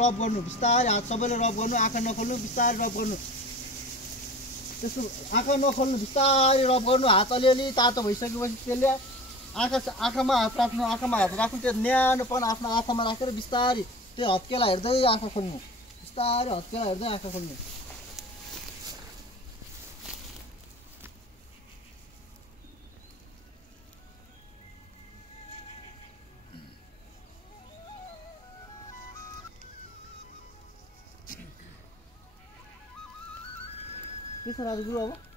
रब गर्नु बिस्तारै हात सबैले रब गर्नु आँखा नखोल्नु बिस्तारै रब गर्नु त्यसको आँखा नखोल्नु बिस्तारै रब गर्नु हात अलिअलि तातो भइसकेपछि त्यसले आँखामा हात राख्नु त्यो न्यानोपन आफ्नो आँखामा राखेर बिस्तारै त्यो हत्केला हेर्दै आँखा खोल्नु बिस्तारै हत्केला हेर्दै आँखा खोल्नु के छ राजु गुरु अब